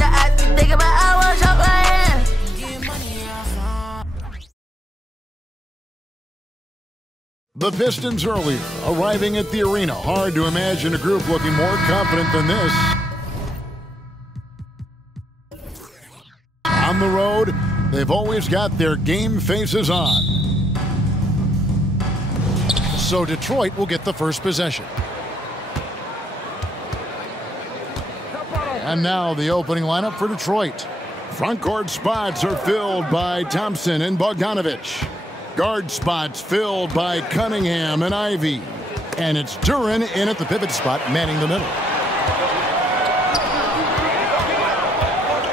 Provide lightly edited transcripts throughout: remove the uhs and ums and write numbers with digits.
like I act. Think about how I was your client. The Pistons earlier, arriving at the arena. Hard to imagine a group looking more confident than this. On the road, they've always got their game faces on. So Detroit will get the first possession. And now the opening lineup for Detroit. Front court spots are filled by Thompson and Bogdanovich. Guard spots filled by Cunningham and Ivy. And it's Duren in at the pivot spot, manning the middle.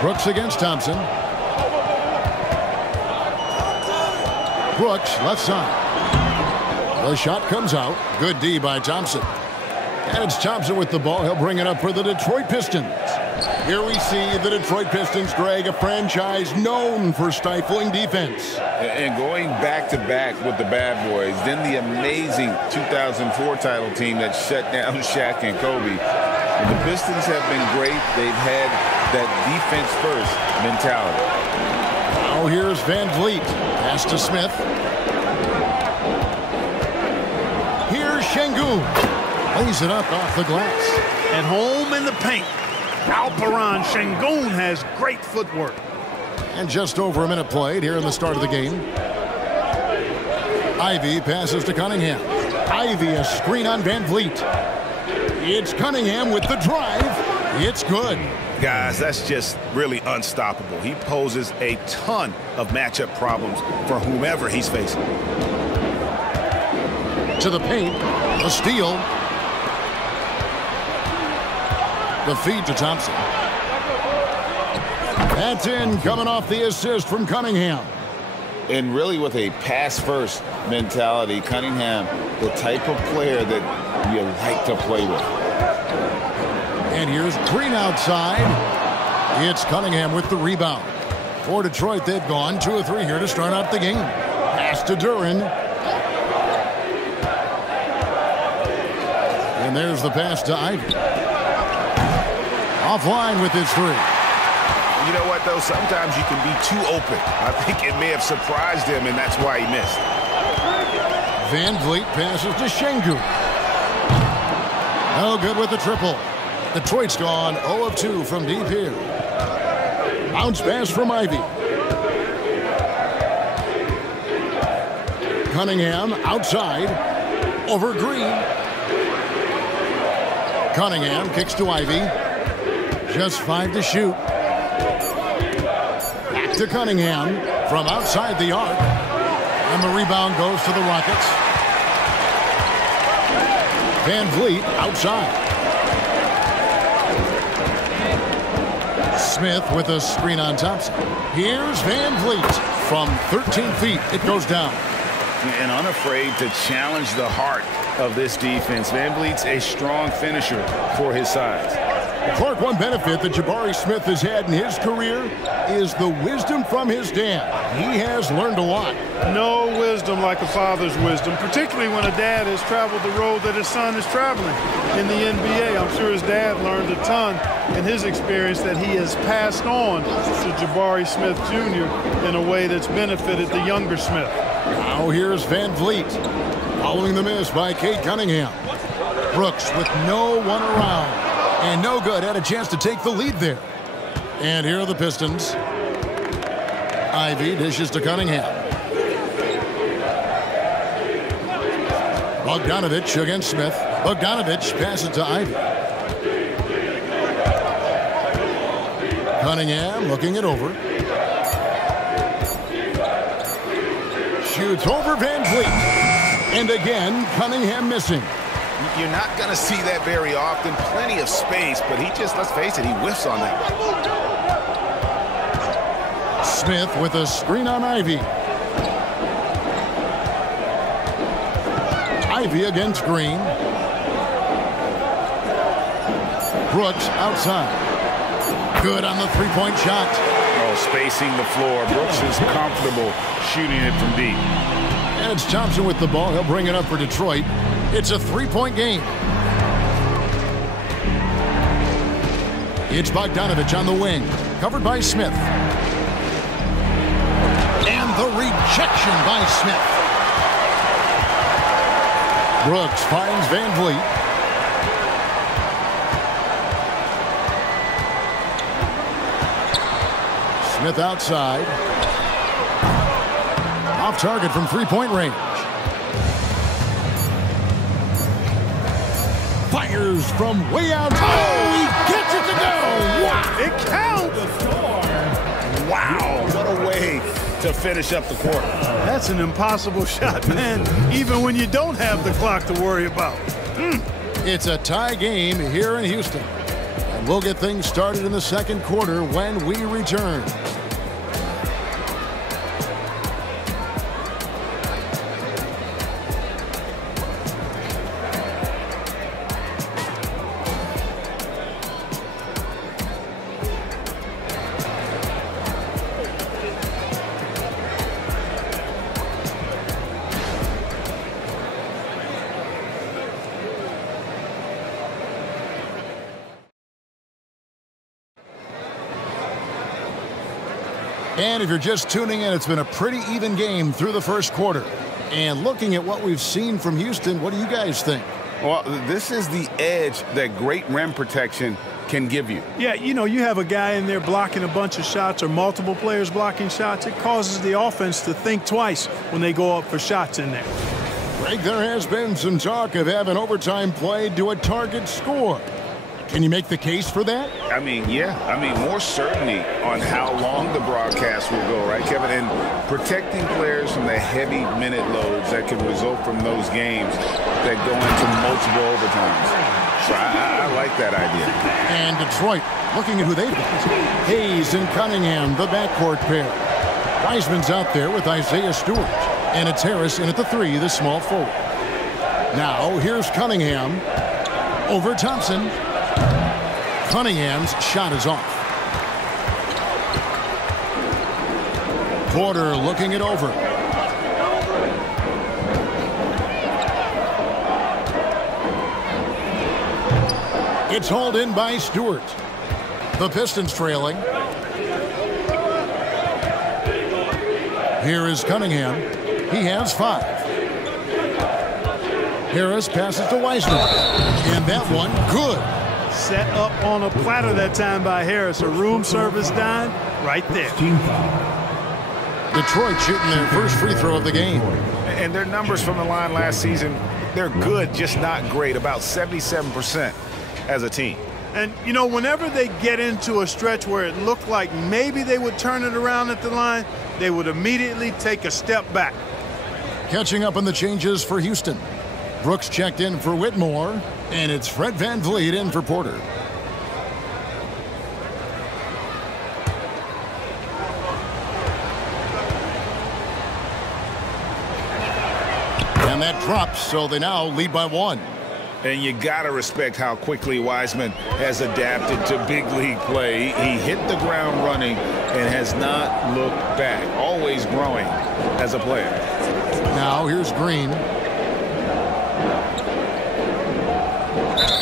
Brooks against Thompson. Brooks, left side. The shot comes out. Good D by Thompson. And it's Thompson with the ball. He'll bring it up for the Detroit Pistons. Here we see the Detroit Pistons, Greg, a franchise known for stifling defense. And going back-to-back with the bad boys, then the amazing 2004 title team that shut down Shaq and Kobe. And the Pistons have been great. They've had that defense-first mentality. Now here's Van Vliet. Pass to Smith. Here's Şengün. Lays it up off the glass. At home in the paint. Alperen Şengün has great footwork. And just over a minute played here in the start of the game. Ivy passes to Cunningham. Ivy, a screen on Van Vliet. It's Cunningham with the drive. It's good. Guys, that's just really unstoppable. He poses a ton of matchup problems for whomever he's facing. To the paint. A steal. The feed to Thompson. That's in, coming off the assist from Cunningham. And really with a pass-first mentality, Cunningham, the type of player that you like to play with. And here's Green outside. It's Cunningham with the rebound. For Detroit, they've gone 2 of 3 here to start out the game. Pass to Duren. And there's the pass to Ivy. Offline with his 3. You know what, though? Sometimes you can be too open. I think it may have surprised him, and that's why he missed. Van Vliet passes to Şengün. No good with the triple. Detroit's gone 0 of 2 from deep here. Bounce pass from Ivy. Cunningham outside. Over Green. Cunningham kicks to Ivy. Just 5 to shoot. Back to Cunningham from outside the arc. And the rebound goes to the Rockets. Van Vliet outside. Smith with a screen on Thompson. Here's Van Vliet from 13 feet. It goes down. And unafraid to challenge the heart of this defense. Van Vliet's a strong finisher for his size. Clark, one benefit that Jabari Smith has had in his career is the wisdom from his dad. He has learned a lot. No wisdom like a father's wisdom, particularly when a dad has traveled the road that his son is traveling in the NBA. I'm sure his dad learned a ton in his experience that he has passed on to Jabari Smith Jr. in a way that's benefited the younger Smith. Now here's Van Vliet, following the miss by Cade Cunningham. Brooks with no one around. And no good, had a chance to take the lead there. And here are the Pistons. Ivy dishes to Cunningham. Bogdanovich against Smith. Bogdanovich passes to Ivy. Cunningham looking it over. Shoots over Van Vliet. And again, Cunningham missing. You're not going to see that very often. Plenty of space, but he just, let's face it, he whiffs on that. Smith with a screen on Ivy. Ivy against Green. Brooks outside. Good on the three-point shot. Oh, spacing the floor. Brooks is comfortable shooting it from deep. And it's Thompson with the ball. He'll bring it up for Detroit. It's a three-point game. It's Bogdanovich on the wing, covered by Smith. And the rejection by Smith. Brooks finds Van Vliet. Smith outside. Off target from three-point range. Fires from way out. Oh, he gets it to go. Wow. It counts. Wow, what a way to finish up the quarter. That's an impossible shot, man, even when you don't have the clock to worry about. It's a tie game here in Houston. And we'll get things started in the second quarter when we return. And if you're just tuning in, it's been a pretty even game through the first quarter. And looking at what we've seen from Houston, what do you guys think? Well, this is the edge that great rim protection can give you. Yeah, you know, you have a guy in there blocking a bunch of shots or multiple players blocking shots. It causes the offense to think twice when they go up for shots in there. Greg, there has been some talk of having overtime played to a target score. Can you make the case for that? I mean, yeah. I mean, more certainty on how long the broadcast will go, right, Kevin? And protecting players from the heavy minute loads that can result from those games that go into multiple overtimes. So I like that idea. And Detroit, looking at who they've got. Hayes and Cunningham, the backcourt pair. Wiseman's out there with Isaiah Stewart. And it's Harris in at the three, the small forward. Now, here's Cunningham over Thompson. Cunningham's shot is off. Porter looking it over. It's hauled in by Stewart. The Pistons trailing. Here is Cunningham. He has 5. Harris passes to Wiseman. And that one, good. Set up on a platter that time by Harris. A room service dime right there. Detroit shooting their first free throw of the game. And their numbers from the line last season, they're good, just not great. About 77% as a team. And, you know, whenever they get into a stretch where it looked like maybe they would turn it around at the line, they would immediately take a step back. Catching up on the changes for Houston. Brooks checked in for Whitmore, and it's Fred VanVleet in for Porter. And that drops, so they now lead by 1. And you got to respect how quickly Wiseman has adapted to big league play. He hit the ground running and has not looked back, always growing as a player. Now here's Green.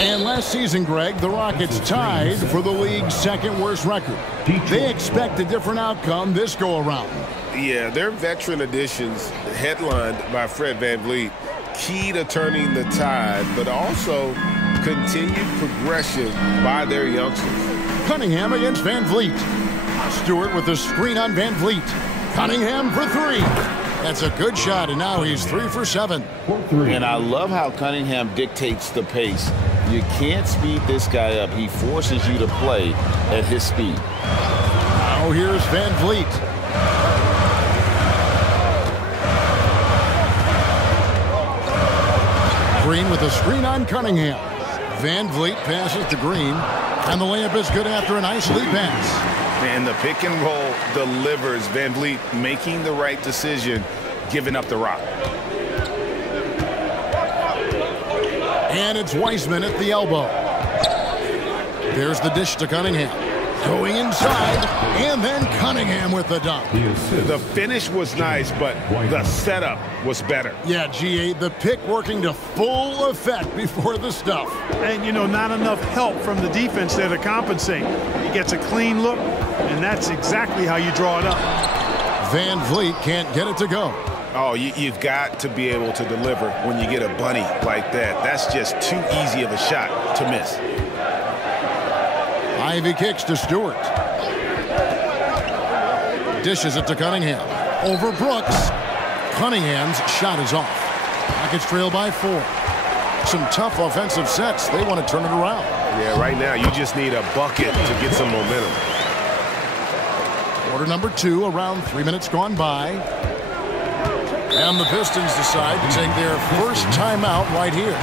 And last season, Greg, the Rockets tied for the league's second worst record. They expect a different outcome this go-around. Yeah, their veteran additions, headlined by Fred VanVleet, key to turning the tide, but also continued progression by their youngsters. Cunningham against VanVleet. Stewart with the screen on VanVleet. Cunningham for 3. That's a good shot, and now he's 3 for 7. And I love how Cunningham dictates the pace. You can't speed this guy up. He forces you to play at his speed. Now here's VanVleet. Green with a screen on Cunningham. VanVleet passes to Green, and the layup is good after a nice lead pass. And the pick and roll delivers. VanVleet making the right decision, giving up the rock. And it's Wiseman at the elbow. There's the dish to Cunningham. Going inside, and then Cunningham with the dunk. The finish was nice, but the setup was better. Yeah, GA, the pick working to full effect before the stuff. And, you know, not enough help from the defense there to compensate. He gets a clean look, and that's exactly how you draw it up. Van Vliet can't get it to go. Oh, you've got to be able to deliver when you get a bunny like that. That's just too easy of a shot to miss. Ivy kicks to Stewart. Dishes it to Cunningham. Over Brooks. Cunningham's shot is off. Rockets trail by 4. Some tough offensive sets. They want to turn it around. Yeah, right now you just need a bucket to get some momentum. Quarter number 2, around 3 minutes gone by. And the Pistons decide to take their first timeout right here.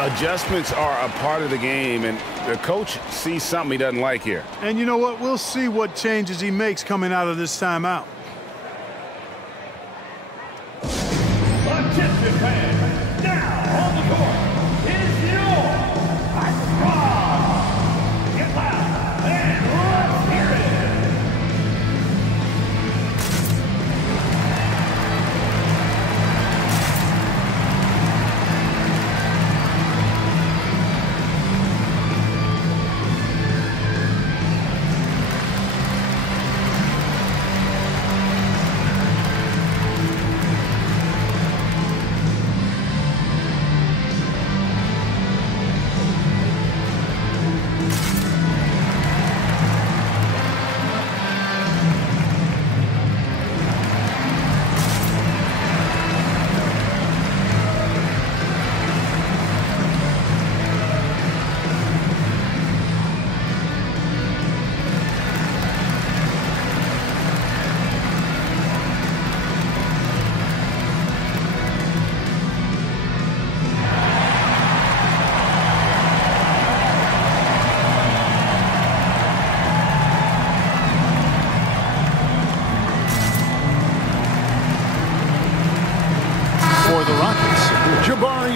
Adjustments are a part of the game, and the coach sees something he doesn't like here. And you know what? We'll see what changes he makes coming out of this timeout. Attention fans, now on the court is your Rock. Get loud and let's hear it.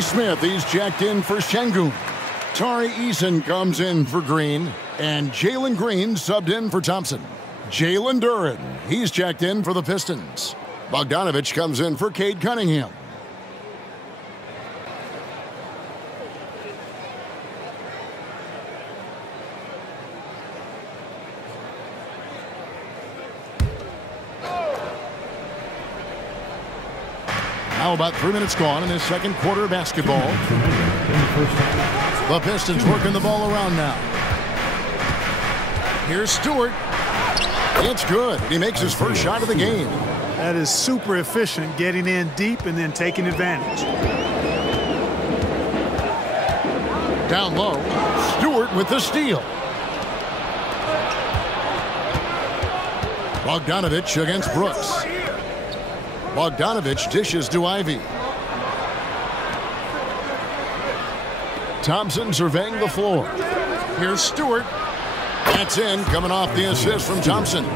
Smith, he's checked in for Şengün. Tari Eason comes in for Green, and Jalen Green subbed in for Thompson. Jalen Duren, he's checked in for the Pistons. Bogdanovich comes in for Cade Cunningham. Now about 3 minutes gone in this second quarter of basketball. The Pistons working the ball around now. Here's Stewart. It's good. He makes his first shot of the game. That is super efficient, getting in deep and then taking advantage. Down low, Stewart with the steal. Bogdanovich against Brooks. Bogdanovich dishes to Ivy. Thompson surveying the floor. Here's Stewart. That's in, coming off the assist from Thompson.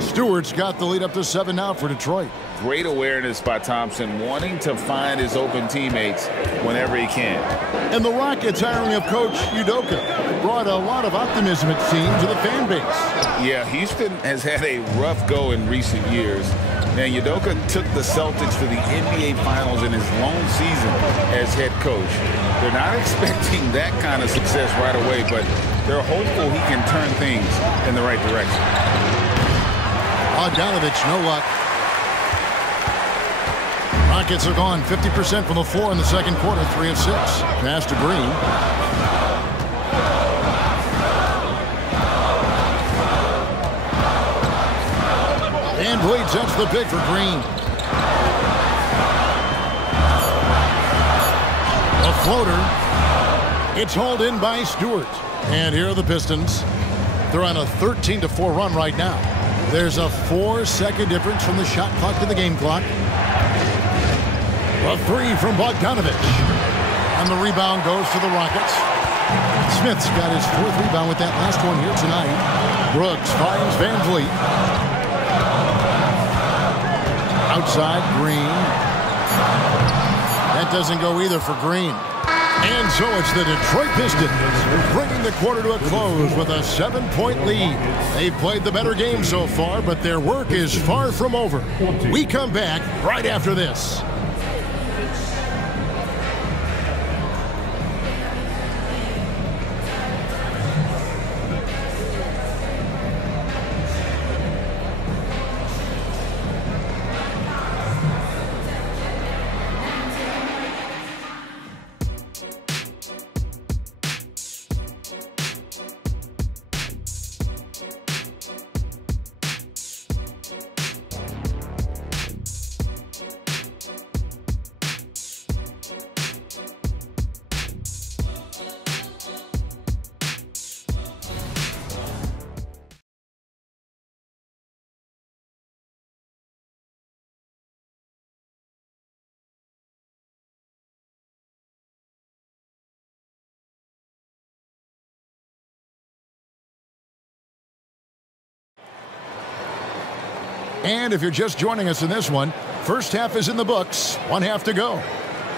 Stewart's got the lead up to 7 now for Detroit. Great awareness by Thompson, wanting to find his open teammates whenever he can. And the Rockets hiring of Coach Udoka brought a lot of optimism, it seems, to the fan base. Yeah, Houston has had a rough go in recent years. Now, Udoka took the Celtics to the NBA Finals in his lone season as head coach. They're not expecting that kind of success right away, but they're hopeful he can turn things in the right direction. Bogdanovich, no luck. Rockets are gone 50% from the floor in the second quarter, 3 of 6. Pass to Green. And Vliet sets the pick for Green. A floater. It's hauled in by Stewart. And here are the Pistons. They're on a 13-4 run right now. There's a 4-second difference from the shot clock to the game clock. A 3 from Bogdanovich. And the rebound goes to the Rockets. Smith's got his 4th rebound with that last one here tonight. Brooks finds Van Vliet. Outside, Green. That doesn't go either for Green. And so it's the Detroit Pistons bringing the quarter to a close with a 7-point lead. They've played the better game so far, but their work is far from over. We come back right after this. And if you're just joining us in this one, first half is in the books, 1 half to go.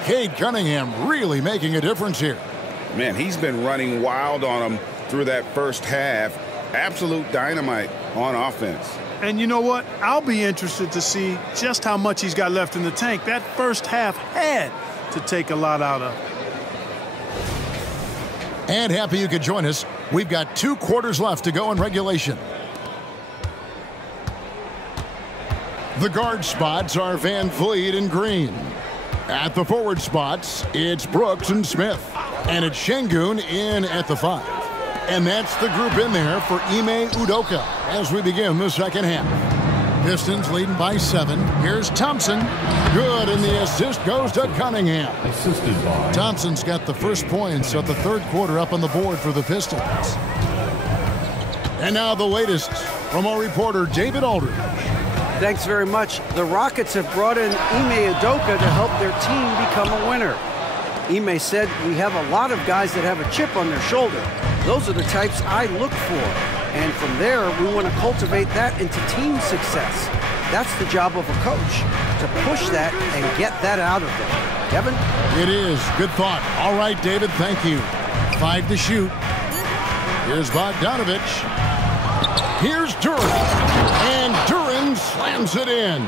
Cade Cunningham really making a difference here. Man, he's been running wild on him through that first half. Absolute dynamite on offense. And you know what? I'll be interested to see just how much he's got left in the tank. That first half had to take a lot out of. And happy you could join us. We've got 2 quarters left to go in regulation. The guard spots are Van Vliet and Green. At the forward spots, it's Brooks and Smith. And it's Şengün in at the 5. And that's the group in there for Ime Udoka as we begin the second half. Pistons leading by 7. Here's Thompson. Good, and the assist goes to Cunningham. Thompson's got the first points of the third quarter up on the board for the Pistons. And now the latest from our reporter, David Aldridge. Thanks very much. The Rockets have brought in Ime Udoka to help their team become a winner. Ime said, "We have a lot of guys that have a chip on their shoulder. Those are the types I look for. And from there, we want to cultivate that into team success. That's the job of a coach, to push that and get that out of them." Kevin? It is. Good thought. All right, David, thank you. 5 to shoot. Here's Bogdanovich. Here's Duren. And Duren slams it in.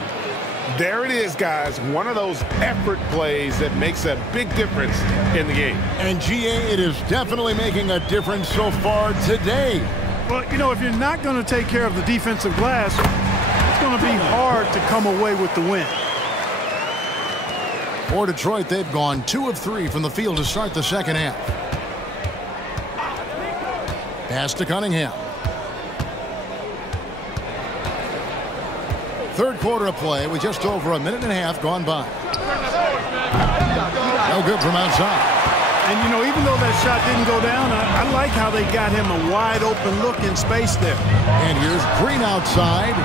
There it is, guys. One of those effort plays that makes a big difference in the game. And GA, it is definitely making a difference so far today. Well, you know, if you're not going to take care of the defensive glass, it's going to be hard to come away with the win. For Detroit, they've gone 2 of 3 from the field to start the second half. Pass to Cunningham. Third quarter of play with just over a minute and a half gone by. No good from outside. And, you know, even though that shot didn't go down, I like how they got him a wide open look in space there. And here's Green outside.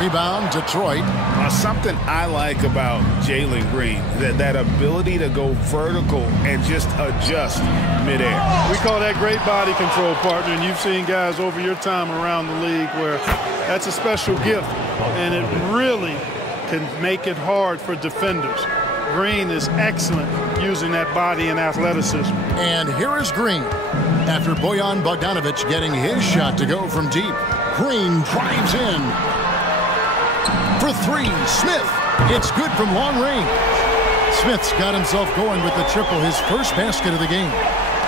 Rebound, Detroit. Something I like about Jalen Green, that ability to go vertical and just adjust midair. We call that great body control, partner, and you've seen guys over your time around the league where that's a special gift, and it really can make it hard for defenders. Green is excellent using that body and athleticism. And here is Green. After Bojan Bogdanović getting his shot to go from deep, Green drives in. For 3, Smith. It's good from long range. Smith's got himself going with the triple, his first basket of the game.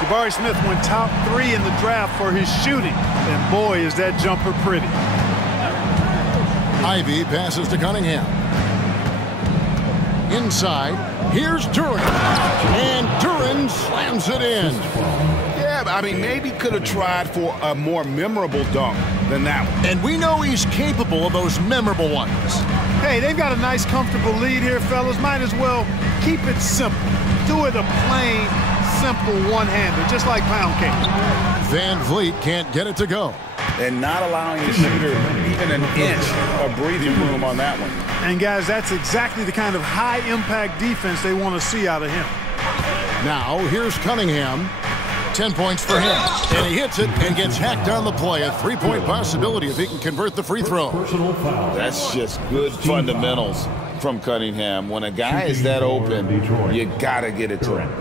Jabari Smith went top 3 in the draft for his shooting, and boy, is that jumper pretty. Ivy passes to Cunningham. Inside, here's Duren. And Duren slams it in. Yeah, I mean, maybe could have tried for a more memorable dunk than that one. And we know he's capable of those memorable ones. Hey, they've got a nice, comfortable lead here, fellas. Might as well keep it simple. Do it a plain, simple one-hander, just like pound cake. Van Vliet can't get it to go. And not allowing the shooter even an inch of breathing room on that one. And, guys, that's exactly the kind of high-impact defense they want to see out of him. Now, here's Cunningham. 10 points for him. And he hits it and gets hacked on the play. A 3-point possibility if he can convert the free throw. That's just good fundamentals from Cunningham. When a guy is that open, you got to get it to him.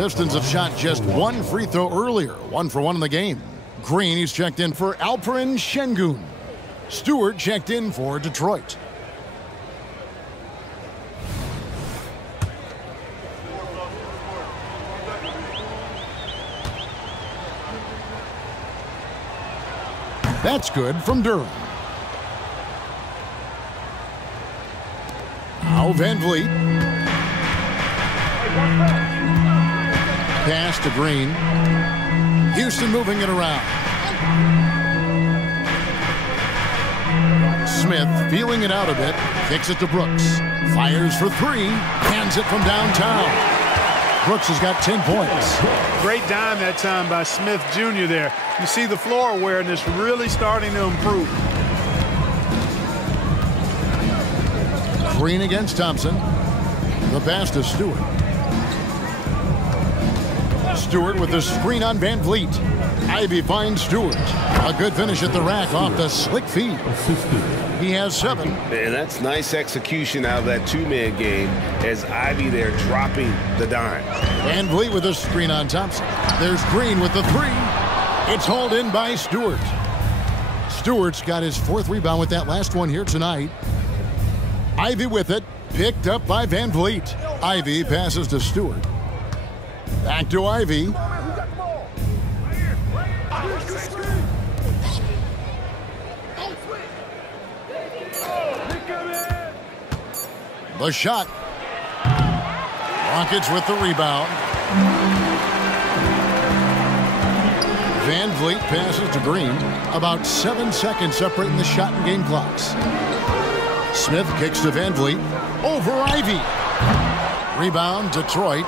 Pistons have shot just one free throw earlier, 1 for 1 in the game. Green, he's checked in for Alperen Şengün. Stewart checked in for Detroit. That's good from Durham. Now Van Vliet. Pass to Green. Houston moving it around. Smith feeling it out a bit. Kicks it to Brooks. Fires for 3. Hands it from downtown. Brooks has got 10 points. Great dime that time by Smith Jr. there. You see the floor awareness really starting to improve. Green against Thompson. The pass to Stewart. Stewart with the screen on Van Vliet. Ivy finds Stewart. A good finish at the rack off the slick feed. He has 7. And that's nice execution out of that two-man game as Ivy there dropping the dime. Van Vliet with a screen on Thompson. There's Green with the 3. It's hauled in by Stewart. Stewart's got his 4th rebound with that last one here tonight. Ivy with it. Picked up by Van Vliet. Ivy passes to Stewart. Back to Ivy. The shot. Rockets with the rebound. Van Vliet passes to Green. About 7 seconds separating the shot and game clocks. Smith kicks to Van Vliet. Over Ivy. Rebound, Detroit.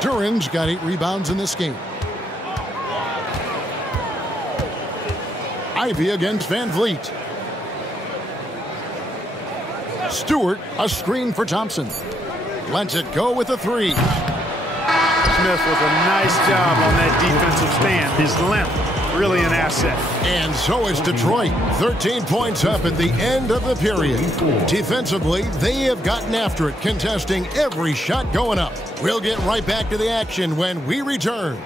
Duran's got 8 rebounds in this game. Ivy against Van Vliet. Stewart, a screen for Thompson. Lets it go with a 3. Smith with a nice job on that defensive stand. His length, really an asset. And so is Detroit. 13 points up at the end of the period. Defensively, they have gotten after it, contesting every shot going up. We'll get right back to the action when we return.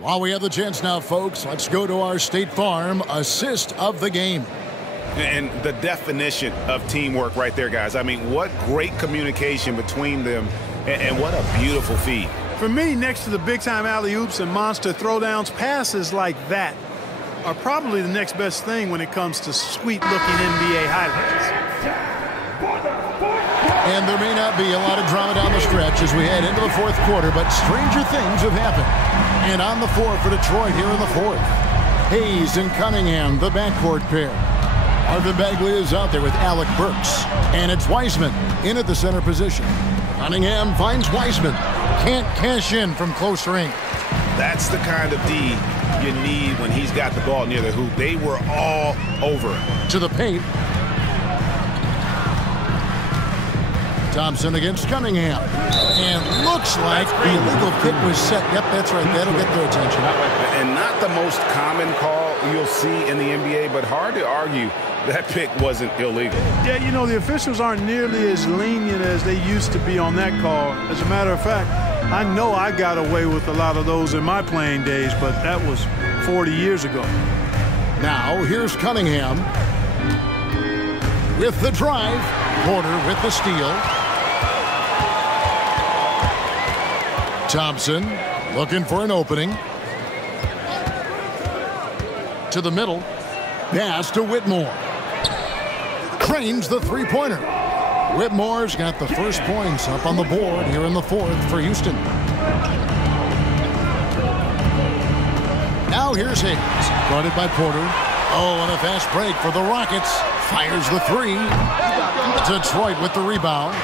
While we have the chance now, folks, let's go to our State Farm assist of the game. And the definition of teamwork right there, guys. I mean, what great communication between them, and what a beautiful feed. For me, next to the big-time alley-oops and monster throwdowns, passes like that are probably the next best thing when it comes to sweet-looking NBA highlights. And there may not be a lot of drama down the stretch as we head into the 4th quarter, but stranger things have happened. And on the floor for Detroit here in the 4th. Hayes and Cunningham, the backcourt pair. Marvin Bagley is out there with Alec Burks. And it's Wiseman in at the center position. Cunningham finds Wiseman. Can't cash in from close range. That's the kind of D you need when he's got the ball near the hoop. They were all over it. To the paint. Thompson against Cunningham. And looks like the illegal pick was set. Yep, that's right. That'll get their attention. And not the most common call you'll see in the NBA, but hard to argue that pick wasn't illegal. Yeah, you know, the officials aren't nearly as lenient as they used to be on that call. As a matter of fact, I know I got away with a lot of those in my playing days, but that was 40 years ago. Now, here's Cunningham with the drive. Porter with the steal. Thompson looking for an opening. To the middle. Pass to Whitmore. Cranes the three-pointer. Whitmore's got the first points up on the board here in the 4th for Houston. Now here's Hayes. Guarded by Porter. Oh, and a fast break for the Rockets. Fires the 3. Detroit with the rebound.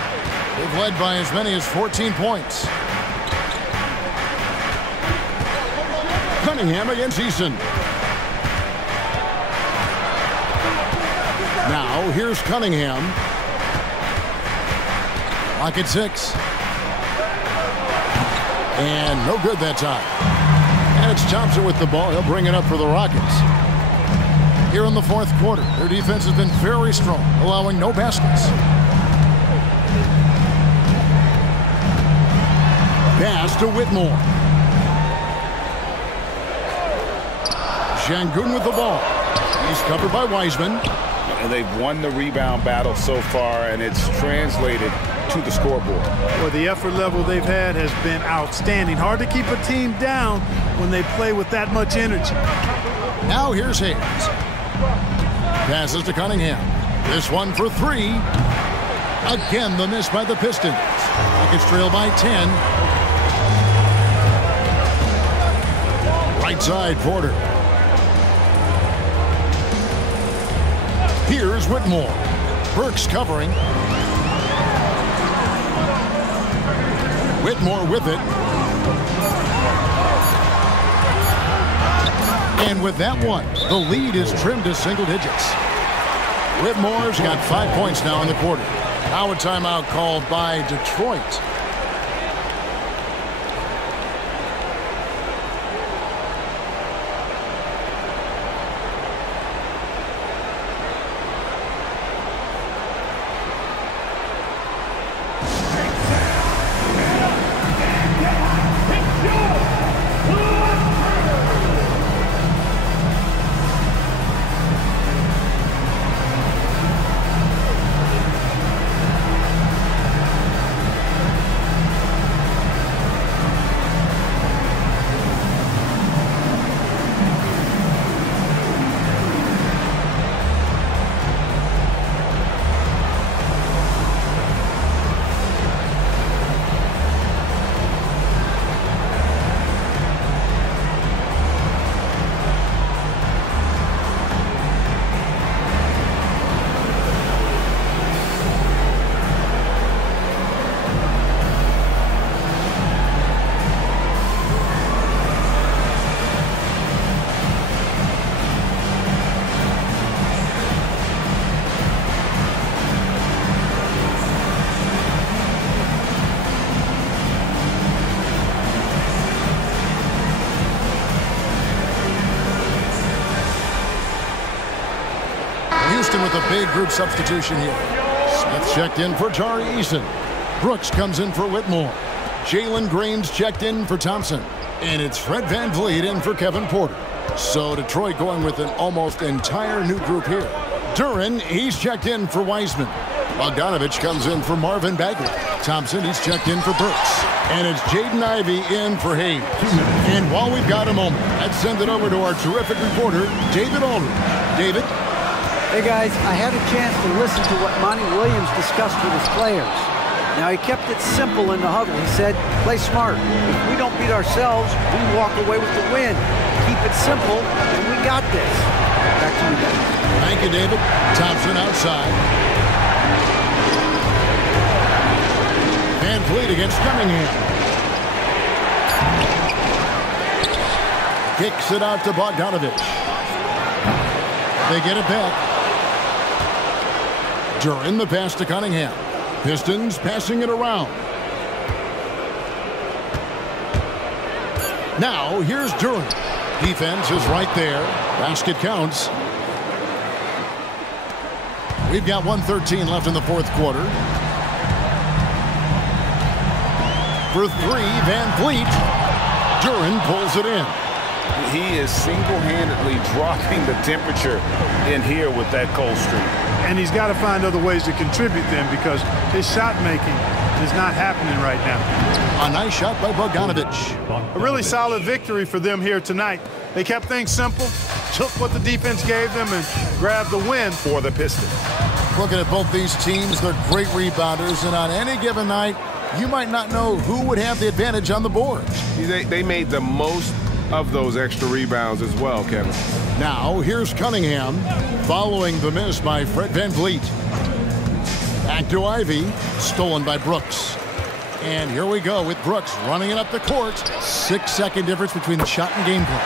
They've led by as many as 14 points. Cunningham against Eason. Now here's Cunningham. Lock at 6. And no good that time. And it's Thompson with the ball. He'll bring it up for the Rockets. Here in the 4th quarter, their defense has been very strong, allowing no baskets. Pass to Whitmore. Şengün with the ball. He's covered by Wiseman. And they've won the rebound battle so far, and it's translated to the scoreboard. Well, the effort level they've had has been outstanding. Hard to keep a team down when they play with that much energy. Now here's Hayes. Passes to Cunningham. This one for three. Again, the miss by the Pistons. Rockets trail by 10. Right side, Porter. Here's Whitmore. Burks covering. Whitmore with it. And with that one, the lead is trimmed to single digits. Whitmore's got 5 points now in the quarter. Now a timeout called by Detroit. With a big group substitution here. Smith checked in for Tari Eason. Brooks comes in for Whitmore. Jalen Green's checked in for Thompson. And it's Fred VanVleet in for Kevin Porter. So Detroit going with an almost entire new group here. Duren, he's checked in for Wiseman. Bogdanovich comes in for Marvin Bagley. Thompson, he's checked in for Brooks. And it's Jaden Ivey in for Hayes. And while we've got a moment, let's send it over to our terrific reporter, David Aldridge. David? Hey guys, I had a chance to listen to what Monty Williams discussed with his players. Now he kept it simple in the huddle. He said, play smart. If we don't beat ourselves, we walk away with the win. Keep it simple, and we got this. Back to you guys. Thank you, David. Thompson outside. VanVleet against Cunningham. Kicks it out to Bogdanovich. They get it back. Duren the pass to Cunningham. Pistons passing it around. Now here's Duren. Defense is right there. Basket counts. We've got 1:13 left in the fourth quarter. For three, VanVleet. Duren pulls it in. He is single-handedly dropping the temperature in here with that cold streak. And he's got to find other ways to contribute then, because his shot making is not happening right now. A nice shot by Bogdanovich. A really solid victory for them here tonight. They kept things simple, took what the defense gave them, and grabbed the win for the Pistons. Looking at both these teams, they're great rebounders, and on any given night, you might not know who would have the advantage on the board. They made the most of those extra rebounds as well, Kevin. Now, here's Cunningham following the miss by Fred VanVleet. Back to Ivey, stolen by Brooks. And here we go with Brooks running it up the court. 6-second difference between the shot and game clock.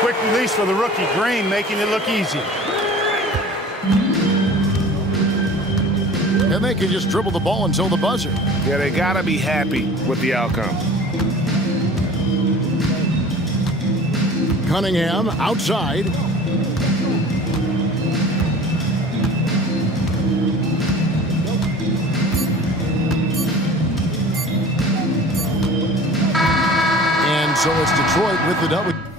Quick release for the rookie, Green, making it look easy. And they can just dribble the ball until the buzzer. Yeah, they got to be happy with the outcome. Cunningham outside. So it's Detroit with the W.